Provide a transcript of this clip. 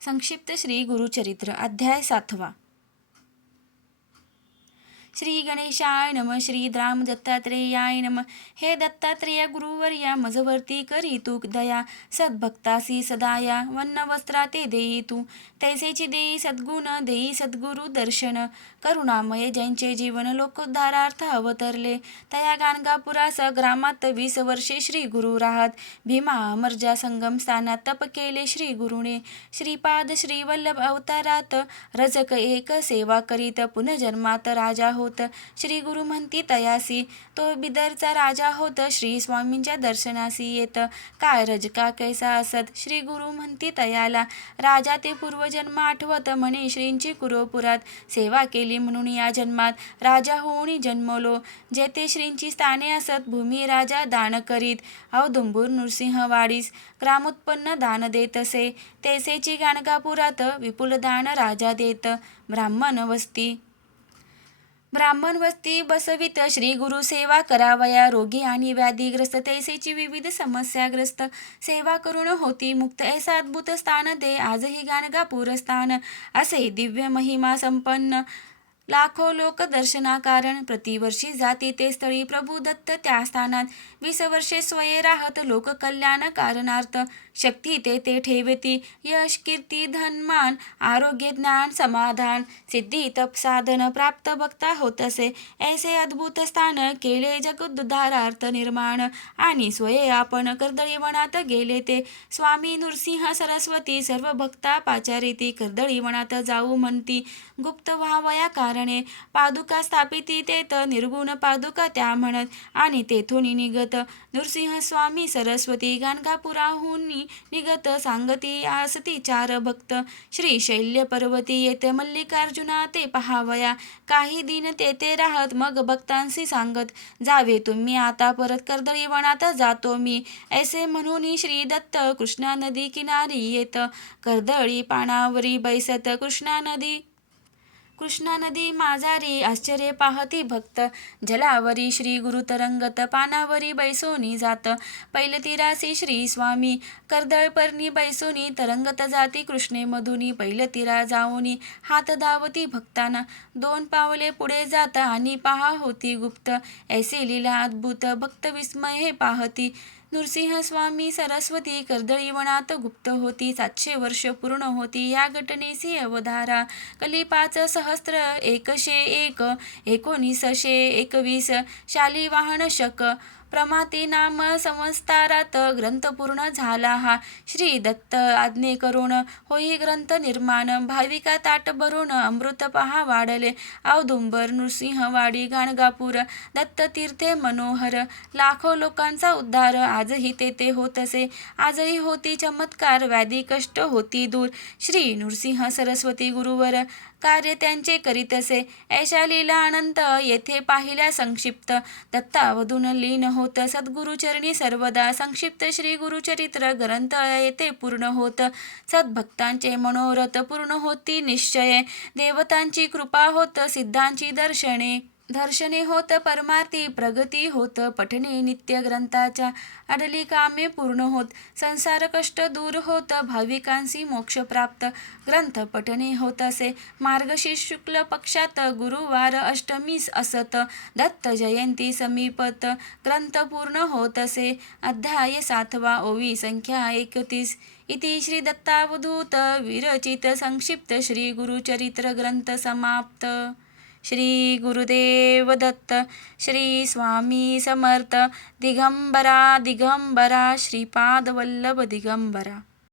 संक्षिप्त श्री गुरुचरित्र अध्याय 7. श्री गणेशाय नम. श्री राम दत्तात्रेयाय नम. हे दत्तात्रेय गुरुवर्या, मजवर्ती करी तू दया. सद्भक्तासी सदाया वन्न वस्त्रा ते देई तू. तैसेची देई सद्गुण, देई सद्गुरु दर्शन. करुणामय ज्यांचे जीवन लोकोद्धारार्थ अवतरले, तया गाणगापुरास ग्रामात 20 वर्षे श्री गुरु राहत. भीमा अमरजा संगम स्थानात तप केले श्री गुरुने. श्रीपाद श्रीवल्लभ अवतारात रजक एक सेवा करीत. पुनर्जन्मात राजा होत श्री गुरु म्हणती तयासी. तो बिदरचा राजा होत श्री स्वामींच्या दर्शनासी येत. काय रजका कैसा असत श्री गुरु म्हणती तयाला. राजा ते पूर्वजन्म आठवत म्हणे श्रींची कुरुपुरात. सेवा केली म्हणून या जन्मात राजा होऊन जन्मलो. जेथे श्रींची स्थाने असत भूमी राजा दान करीत. औदुंबूर नृसिंहवाडीस ग्रामोत्पन्न दान देत असे. तैसेची गाणगापुरात विपुल दान राजा देत. ब्राह्मण वस्ती बसवित श्री गुरु सेवा करावया. रोगी आणि व्याधीग्रस्त तैसेची विविध समस्याग्रस्त सेवा करून होती मुक्त. ऐसा अद्भुत स्थान दे आजही गाणगापूर स्थान. असे दिव्य महिमा संपन्न लाखो लोक दर्शनाकारण. प्रतिवर्षी जाती ते स्थळी प्रभू दत्त त्या स्थानात. 20 वर्षे स्वये राहत लोक कल्याण कारणार्थ. शक्ती ते ठेवती यश कीर्ती धनमान आरोग्य ज्ञान समाधान. सिद्धी तप साधन प्राप्त भक्ता होत असे. ऐसे अद्भुत स्थान केले जगोद्धारार्थ निर्माण. आणि स्वये आपण कर्दळी वनात गेले ते. स्वामी नृसिंह सरस्वती सर्व भक्ता पाचारिती. कर्दळी वनात जाऊ म्हणती गुप्त व्हावया कारणे. पादुका स्थापिती तेथ निर्गुण पादुका त्या म्हणत. आणि तेथून निगत नृसिंह स्वामी सरस्वती. गाणगापुराहून निगत सांगती आसती 4 भक्त. श्री शैल्य पर्वती येत मल्लिकार्जुना ते पहावया. काही दिन तेथे राहत मग भक्तांशी सांगत. जावे तुम्ही आता परत कर्दळी वनात जातो मी. ऐसे म्हणून श्री दत्त कृष्णा नदी किनारी येत. कर्दळी पानावरी बैसत कृष्णा नदी माझारी आश्चर्य पाहती भक्त. जलावरी श्री गुरु तरंगत पानावरी बैसोनी जात. पैलतीरासी श्री स्वामी कर्दळपर्णी बैसोनी तरंगत जाती कृष्णे मधुनी. पैलतीरा जाऊनी हात धावती भक्तांना. 2 पावले पुढे जात आणि पहा होती गुप्त. ऐसे लीला अद्भुत भक्त विस्मय हे पाहती. नृसिंह स्वामी सरस्वती कर्दळी वनात गुप्त होती. 700 वर्ष पूर्ण होती या घटनेसी अवधारा. कली 5 सहस्त्र 101 1921 शालिवाहन शक. प्रमाती नाम संवत्सरात ग्रंथ पूर्ण झाला हा. श्री दत्त आज्ञे करून होई ग्रंथ निर्माण. भाविका ताट भरून अमृत पहा वाढले. औदुंबर नृसिंहवाडी गाणगापूर दत्त तीर्थे मनोहर. लाखो लोकांचा उद्धार आजही तेथे होत असे. आजही होती चमत्कार व्याधी कष्ट होती दूर. श्री नृसिंह सरस्वती गुरुवर कार्य त्यांचे करीत असे. ऐशा लीला अनंत येथे पाहिल्या संक्षिप्त. दत्तावधून लीन होत सद्गुरुचरणी सर्वदा. संक्षिप्त श्री गुरुचरित्र ग्रंथ येथे पूर्ण होत. सद्भक्तांचे मनोरथ पूर्ण होती निश्चय. देवतांची कृपा होत सिद्धांची दर्शने होत परमार्थी प्रगती होत. पठणे नित्य ग्रंथाच्या अडली कामे पूर्ण होत. संसार कष्ट दूर होत भाविकांसी मोक्ष प्राप्त. ग्रंथ पठणे होत असे मार्गशीर्ष शुक्ल पक्षात गुरुवार अष्टमीस असत. दत्त जयंती समीपत ग्रंथ पूर्ण होत असे. अध्याय 7 ओवी संख्या 31. इति श्री दत्तावधूत विरचित संक्षिप्त श्री गुरुचरित्र ग्रंथ समाप्त. श्री गुरुदेव दत्त. श्री स्वामी समर्थ. दिगंबरा दिगंबरा श्रीपाद वल्लभ दिगंबरा.